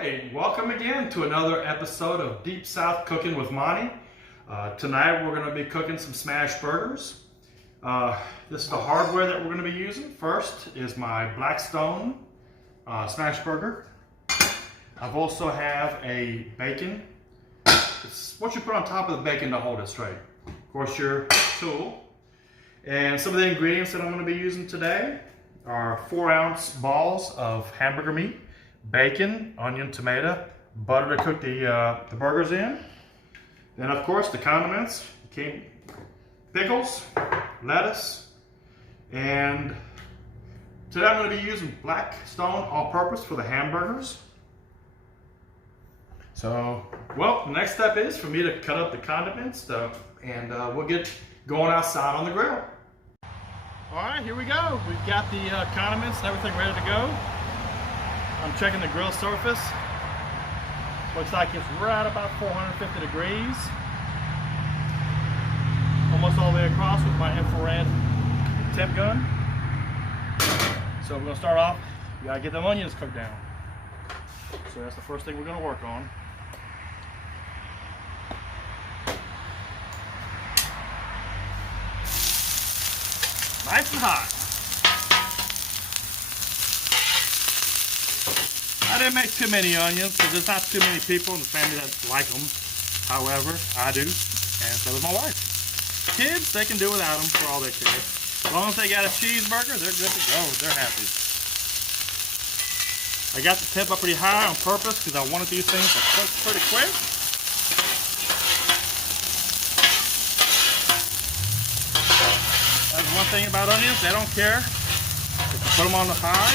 Alright, welcome again to another episode of Deep South Cooking with Monty. Tonight we're going to be cooking some smash burgers. This is the hardware that we're going to be using. First is my Blackstone smash burger. I've also have a bacon. It's what you put on top of the bacon to hold it straight. Of course, your tool. And some of the ingredients that I'm going to be using today are 4-ounce balls of hamburger meat, bacon, onion, tomato, butter to cook the burgers in. Then of course the condiments, pickles, lettuce, and today I'm going to be using Blackstone all-purpose for the hamburgers. So, well, the next step is for me to cut up the condiments and we'll get going outside on the grill. Alright, here we go. We've got the condiments and everything ready to go. I'm checking the grill surface. Looks like it's right about 450 degrees. Almost all the way across with my infrared temp gun. So we're going to start off, you got to get them onions cooked down. So that's the first thing we're going to work on. Nice and hot. I didn't make too many onions because there's not too many people in the family that like them. However, I do, and so does my wife. Kids, they can do without them for all they care. As long as they got a cheeseburger, they're good to go. They're happy. I got the temp up pretty high on purpose because I wanted these things to cook pretty quick. That's one thing about onions, they don't care. If you put them on the high,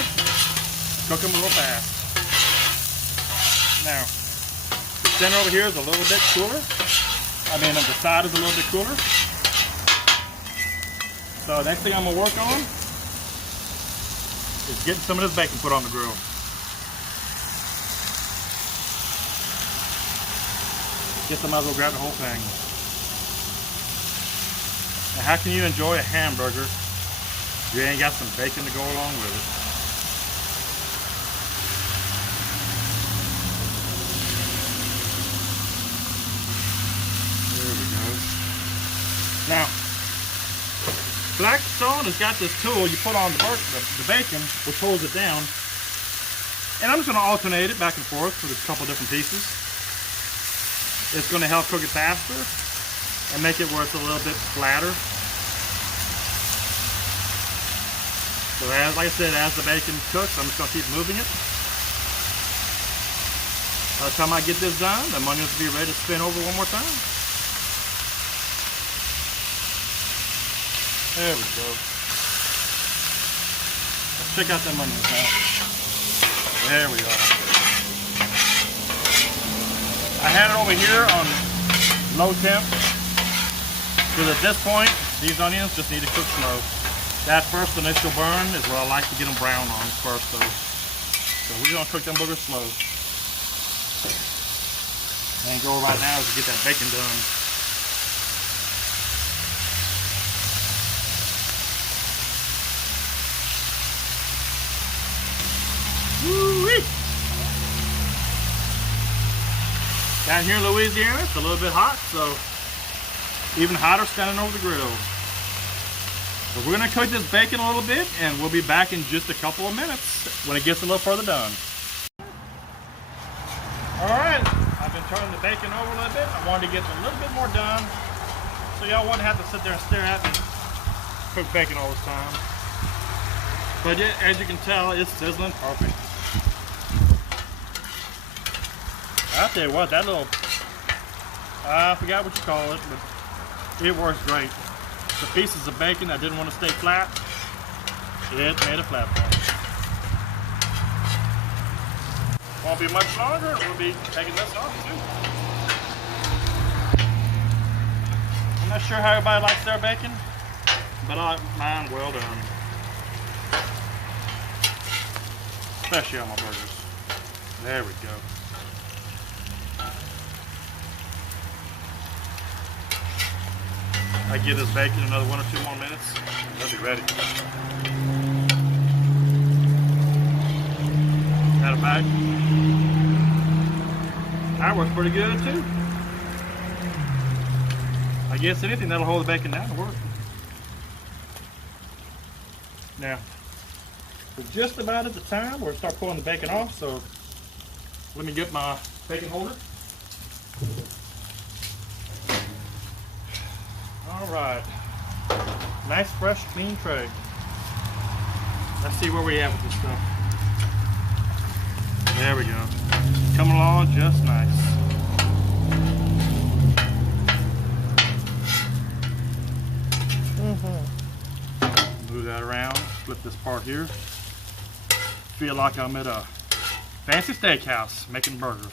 cook them a little fast. Now, the center over here is a little bit cooler. I mean, the side is a little bit cooler. So next thing I'm going to work on is getting some of this bacon put on the grill. Guess I might as well grab the whole thing. Now, how can you enjoy a hamburger if you ain't got some bacon to go along with it? Now, Blackstone has got this tool you put on the bacon, which holds it down. And I'm just going to alternate it back and forth with a couple different pieces. It's going to help cook it faster and make it where it's a little bit flatter. So as, like I said, as the bacon cooks, I'm just going to keep moving it. By the time I get this done, the onions will be ready to spin over one more time. There we go. Let's check out them onions now. There we are. I had it over here on low temp. Because at this point, these onions just need to cook slow. That first initial burn is where I like to get them brown on first though. So we're going to cook them boogers slow. Main goal right now is to get that bacon done. Woo-wee. Down here in Louisiana, it's a little bit hot, so even hotter standing over the grill. So we're going to cook this bacon a little bit, and we'll be back in just a couple of minutes when it gets a little further done. Alright, I've been turning the bacon over a little bit. I wanted to get a little bit more done, so y'all wouldn't have to sit there and stare at me cook bacon all the time. But yeah, as you can tell, it's sizzling perfect. I'll tell you what, that little, I forgot what you call it, but it works great. The pieces of bacon that didn't want to stay flat, it made a flat for me. Won't be much longer, we'll be taking this off too. I'm not sure how everybody likes their bacon, but I like mine well done. Especially on my burgers. There we go. I give this bacon another 1 or 2 more minutes, it'll be ready. Got it back. That works pretty good too. I guess anything that'll hold the bacon down will work. Now, we're just about at the time we're gonna start pulling the bacon off, so let me get my bacon holder. All right, nice, fresh, clean tray. Let's see where we at with this stuff. There we go. Coming along just nice. Move that around, flip this part here. Feel like I'm at a fancy steakhouse making burgers.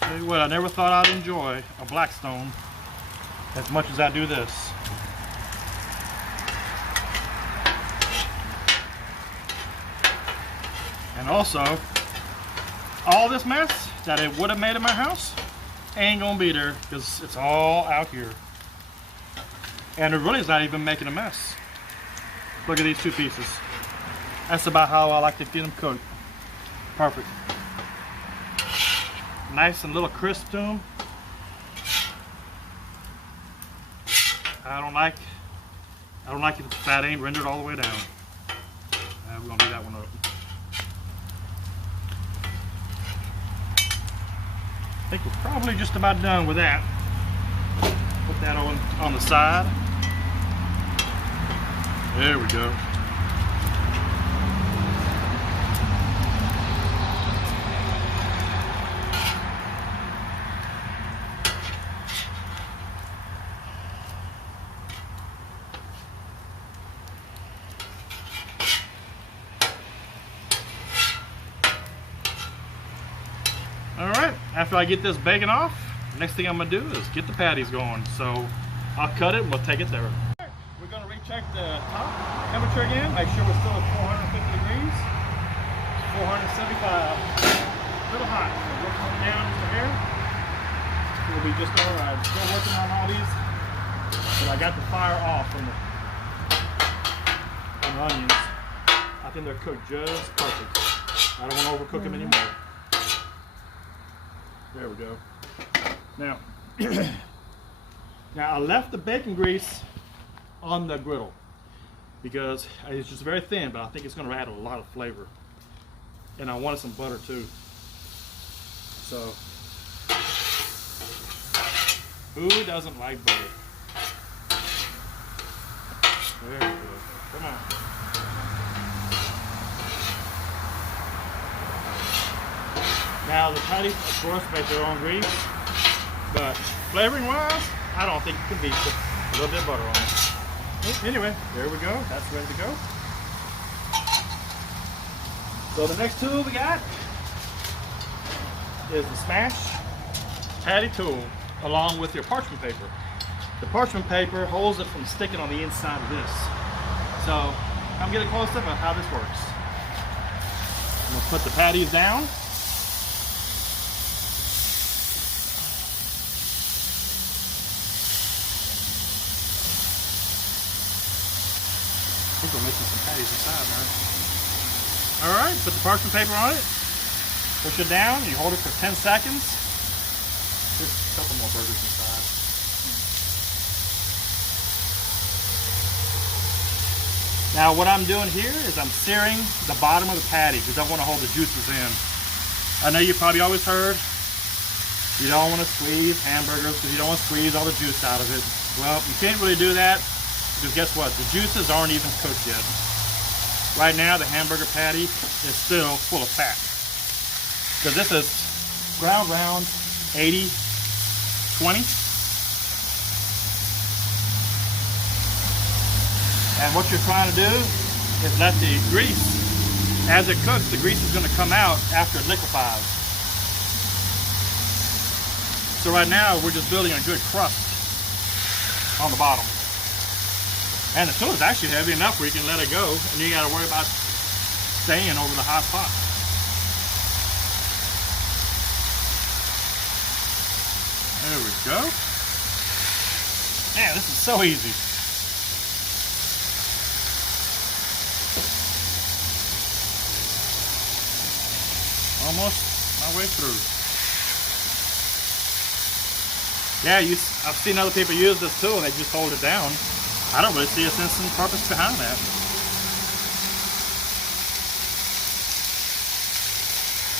Tell you what, I never thought I'd enjoy a Blackstone as much as I do this. And also, all this mess that it would have made in my house ain't gonna be there because it's all out here. And it really is not even making a mess. Look at these two pieces. That's about how I like to get them cooked. Perfect. Nice and little crisp to them. I don't like if the fat ain't rendered all the way down. We're gonna do that one up. I think we're probably just about done with that. Put that on the side. There we go. Alright, after I get this bacon off, next thing I'm going to do is get the patties going. So I'll cut it and we'll take it there. We're going to recheck the top temperature again, make sure we're still at 450 degrees. It's 475. A little hot. So we're coming down just a hair. We'll be just alright. Still working on all these, but I got the fire off on the onions. I think they're cooked just perfect. I don't want to overcook them anymore. There we go. Now, now I left the bacon grease on the griddle because it's just very thin, but I think it's going to add a lot of flavor. And I wanted some butter too. So, who doesn't like butter? There we go. Come on. Now the patties, of course, make their own grease, but flavoring wise, I don't think you can beat with a little bit of butter on it. Anyway, there we go. That's ready to go. So the next tool we got is the smash patty tool, along with your parchment paper. The parchment paper holds it from sticking on the inside of this. So I'm getting close up on how this works. I'm gonna put the patties down. I think we're making some patties inside now. Alright, put the parchment paper on it. Push it down, you hold it for 10 seconds. There's a couple more burgers inside. Now what I'm doing here is I'm searing the bottom of the patty because I want to hold the juices in. I know you probably always heard you don't want to squeeze hamburgers because you don't want to squeeze all the juice out of it. Well, you can't really do that. Because guess what? The juices aren't even cooked yet. Right now, the hamburger patty is still full of fat. Because this is ground round 80-20. And what you're trying to do is let the grease, as it cooks, the grease is going to come out after it liquefies. So right now, we're just building a good crust on the bottom. And the tool is actually heavy enough where you can let it go and you got to worry about staying over the hot pot. There we go. Man, this is so easy. Almost my way through. Yeah, I've seen other people use this too and they just hold it down. I don't really see a sense and purpose behind that.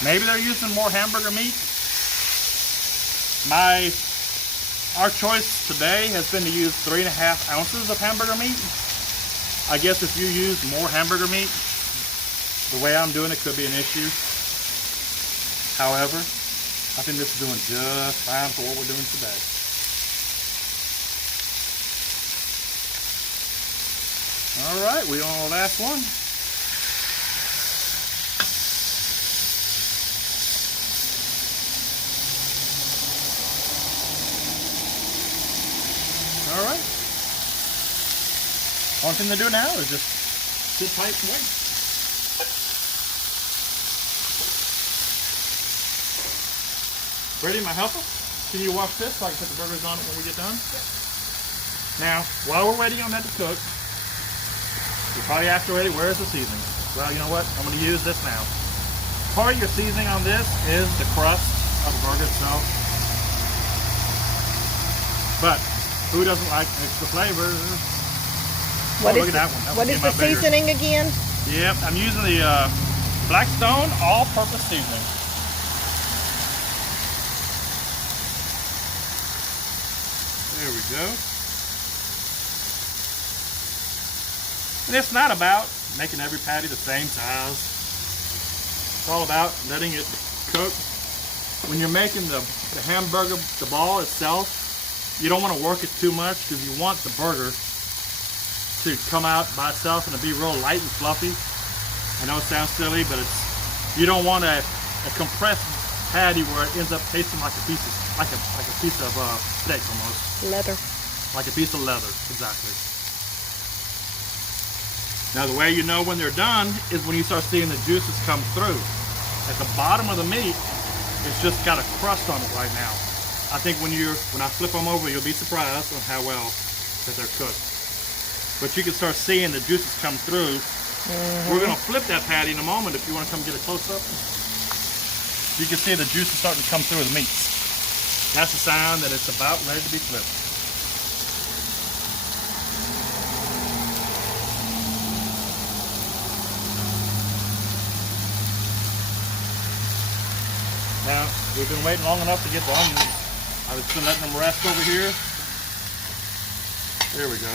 Maybe they're using more hamburger meat. Our choice today has been to use 3.5 ounces of hamburger meat. I guess if you use more hamburger meat, the way I'm doing it could be an issue. However, I think this is doing just fine for what we're doing today. All right, we're on the last one. All right. Only thing to do now is just sit tight and wait. Ready, my helper? Can you watch this so I can put the burgers on it when we get done? Yep. Now, while we're waiting on that to cook, you probably asked already, where's the seasoning? Well, you know what? I'm going to use this now. Part of your seasoning on this is the crust of the burger itself. But who doesn't like extra flavor? Look at that one. What is the seasoning again? Yep, I'm using the Blackstone all-purpose seasoning. There we go. And it's not about making every patty the same size. It's all about letting it cook. When you're making the hamburger, the ball itself, you don't want to work it too much because you want the burger to come out by itself and to be real light and fluffy. I know it sounds silly, but you don't want a compressed patty where it ends up tasting like a piece of steak almost. Leather. Like a piece of leather, exactly. Now the way you know when they're done is when you start seeing the juices come through. At the bottom of the meat, it's just got a crust on it right now. I think when I flip them over, you'll be surprised on how well that they're cooked. But you can start seeing the juices come through. Mm-hmm. We're gonna flip that patty in a moment if you want to come get a close-up. You can see the juices starting to come through the meats. That's a sign that it's about ready to be flipped. Now, we've been waiting long enough to get the onions. I was just letting them rest over here. There we go.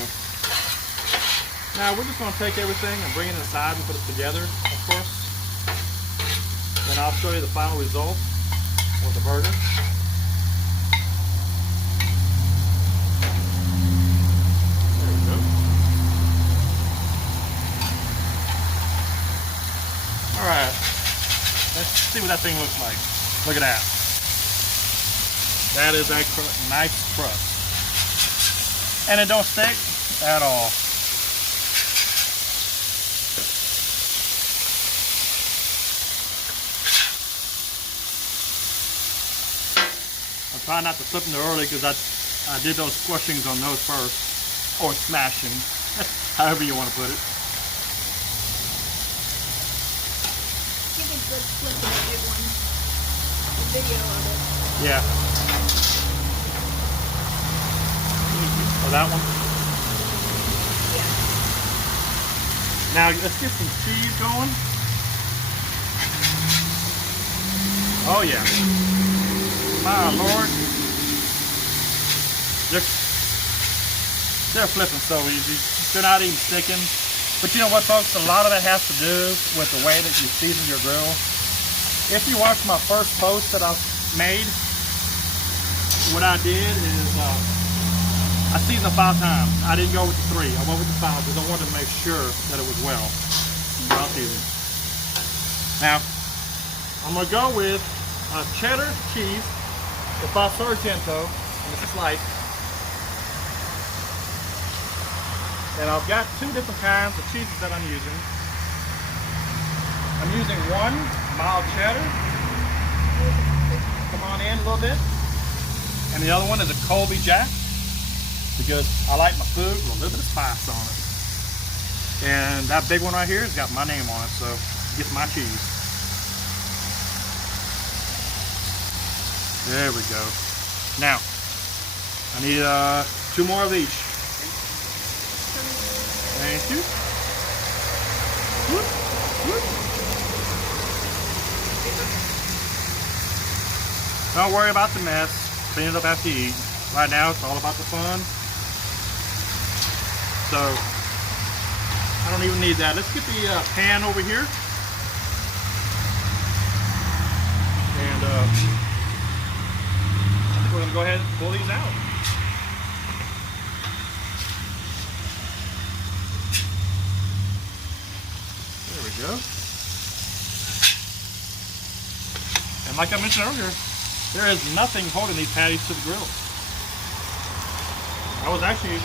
Now, we're just going to take everything and bring it inside and put it together, of course. Then I'll show you the final result of the burger. There we go. All right. Let's see what that thing looks like. Look at that. That is a nice crust. And it don't stick at all. I'm trying not to flip them too early because I did those squishings on those first. Or smashing. However you want to put it. Give it a good flip and give one a video of it. Yeah. Oh, that one? Yeah. Now let's get some cheese going. Oh yeah. My Lord. They're flipping so easy. They're not even sticking. But you know what, folks? A lot of that has to do with the way that you season your grill. If you watch my first post that I made, what I did is I seasoned it 5 times. I didn't go with the 3. I went with the 5 because I wanted to make sure that it was well seasoned. Now, I'm going to go with cheddar cheese, the Sargento, and it's sliced. And I've got 2 different kinds of cheeses that I'm using. I'm using one mild cheddar. Come on in a little bit. And the other one is a Colby Jack, because I like my food with a little bit of spice on it. And that big one right here has got my name on it, so it's my cheese. There we go. Now, I need 2 more of each. Thank you. Whoop, whoop. Don't worry about the mess. Clean it up after you eat. Right now, it's all about the fun. So, I don't even need that. Let's get the pan over here. And I think we're going to go ahead and pull these out. There we go. And like I mentioned earlier, there is nothing holding these patties to the griddle. I was actually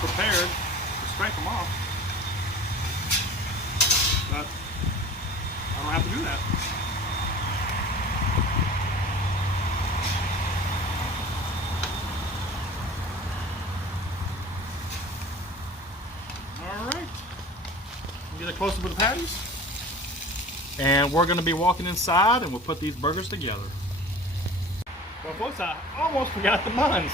prepared to scrape them off, but I don't have to do that. All right, get a close-up of the patties, and we're going to be walking inside, and we'll put these burgers together. Well, folks, I almost forgot the buns.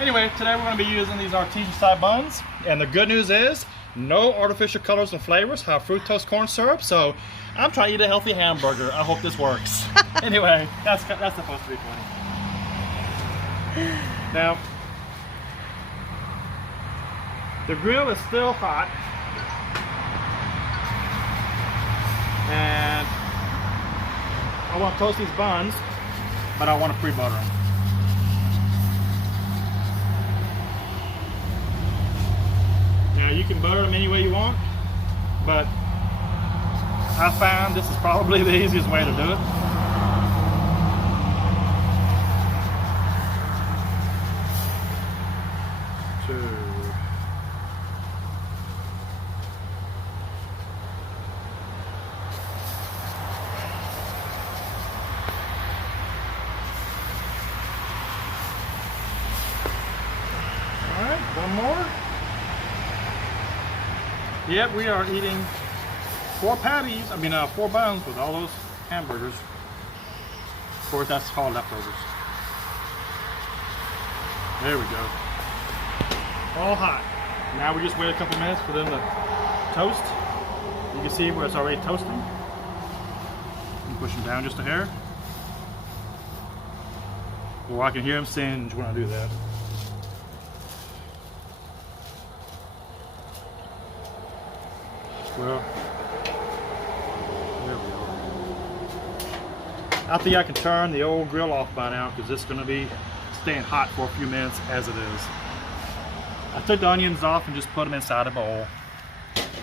Anyway, today we're going to be using these artesian-style buns, and the good news is no artificial colors and flavors, high fructose corn syrup. So I'm trying to eat a healthy hamburger. I hope this works. Anyway, that's supposed to be funny. Now, the grill is still hot, and I want to toast these buns, but I want to pre-butter them. Now you can butter them any way you want, but I found this is probably the easiest way to do it. All right, one more. Yep, we are eating 4 patties, 4 buns with all those hamburgers. Of course, that's called leftovers. There we go. All hot. Now we just wait a couple minutes for them to toast. You can see where it's already toasting. You push them down just a hair. Well, I can hear them singe when I do that. Well, there we go. I think I can turn the old grill off by now because it's going to be staying hot for a few minutes as it is. I took the onions off and just put them inside a bowl.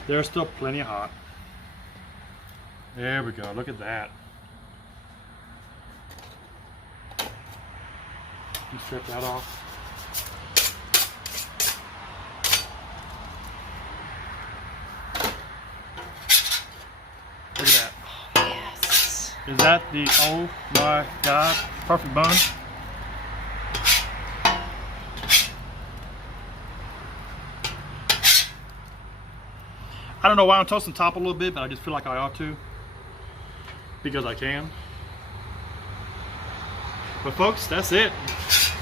They're still plenty hot. There we go. Look at that. You strip that off. Look at that. Yes. Is that the, oh my God, perfect bun? I don't know why I'm toasting top a little bit, but I just feel like I ought to. Because I can. But folks, that's it.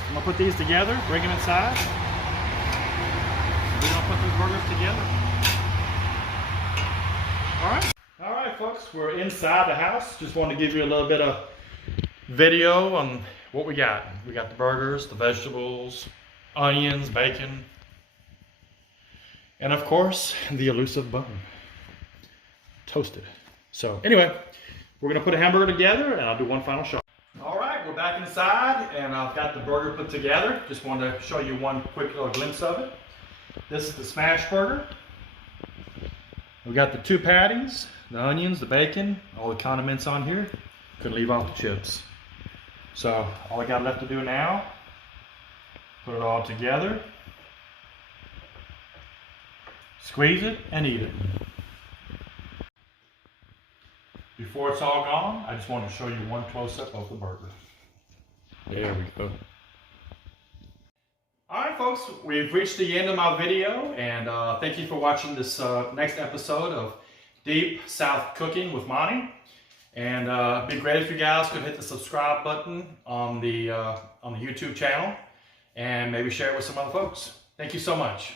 I'm gonna put these together, bring them inside. We're gonna put these burgers together. All right, folks, we're inside the house. Just wanted to give you a little bit of video on what we got. We got the burgers, the vegetables, onions, bacon, and of course, the elusive bun, toasted. So anyway, we're gonna put a hamburger together and I'll do one final shot. All right, we're back inside and I've got the burger put together. Just wanted to show you one quick little glimpse of it. This is the smash burger. We got the 2 patties, the onions, the bacon, all the condiments on here. Couldn't leave off the chips. So all I got left to do now, put it all together, squeeze it, and eat it. Before it's all gone, I just wanted to show you one close-up of the burger. There we go. Alright folks, we've reached the end of my video, and thank you for watching this next episode of Deep South Cooking with Monty. And it'd be great if you guys could hit the subscribe button on the YouTube channel and maybe share it with some other folks. Thank you so much.